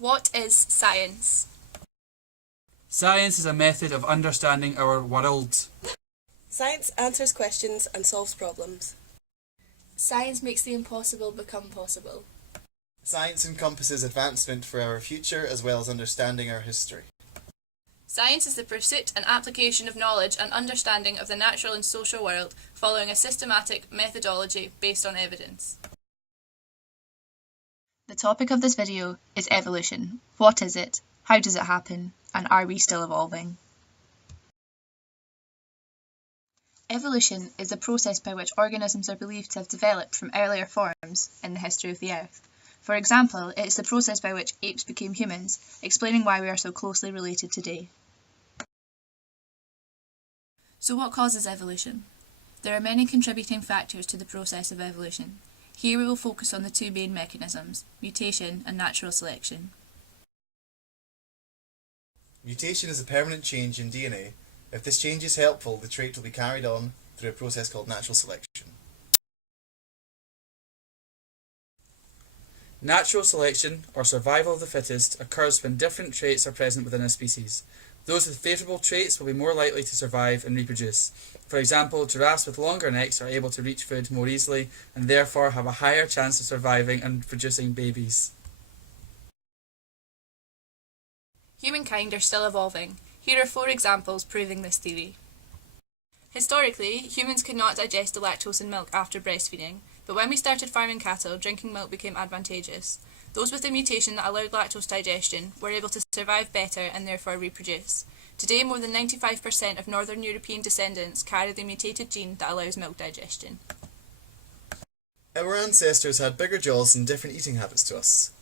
What is science? Science is a method of understanding our world. Science answers questions and solves problems. Science makes the impossible become possible. Science encompasses advancement for our future as well as understanding our history. Science is the pursuit and application of knowledge and understanding of the natural and social world following a systematic methodology based on evidence. The topic of this video is evolution. What is it? How does it happen? And are we still evolving? Evolution is the process by which organisms are believed to have developed from earlier forms in the history of the Earth. For example, it is the process by which apes became humans, explaining why we are so closely related today. So what causes evolution? There are many contributing factors to the process of evolution. Here we will focus on the two main mechanisms, mutation and natural selection. Mutation is a permanent change in DNA. If this change is helpful, the trait will be carried on through a process called natural selection. Natural selection, or survival of the fittest, occurs when different traits are present within a species. Those with favourable traits will be more likely to survive and reproduce. For example, giraffes with longer necks are able to reach food more easily and therefore have a higher chance of surviving and producing babies. Humankind are still evolving. Here are 4 examples proving this theory. Historically, humans could not digest the lactose in milk after breastfeeding, but when we started farming cattle, drinking milk became advantageous. Those with a mutation that allowed lactose digestion were able to survive better and therefore reproduce. Today, more than 95% of Northern European descendants carry the mutated gene that allows milk digestion. Our ancestors had bigger jaws and different eating habits to us.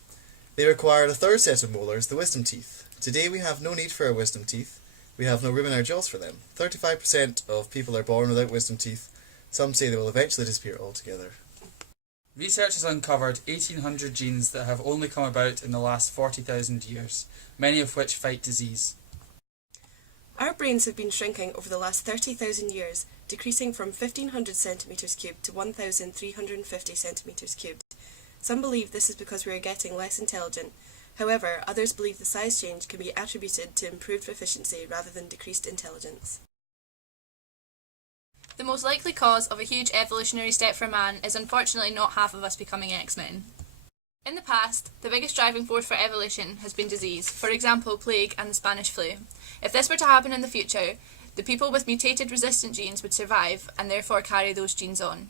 They required a third set of molars, the wisdom teeth. Today we have no need for our wisdom teeth. We have no room in our jaws for them. 35% of people are born without wisdom teeth. Some say they will eventually disappear altogether. Research has uncovered 1,800 genes that have only come about in the last 40,000 years, many of which fight disease. Our brains have been shrinking over the last 30,000 years, decreasing from 1,500 centimetres cubed to 1,350 centimetres cubed. Some believe this is because we are getting less intelligent. However, others believe the size change can be attributed to improved efficiency rather than decreased intelligence. The most likely cause of a huge evolutionary step for man is unfortunately not half of us becoming X-Men. In the past, the biggest driving force for evolution has been disease, for example plague and the Spanish flu. If this were to happen in the future, the people with mutated resistant genes would survive and therefore carry those genes on.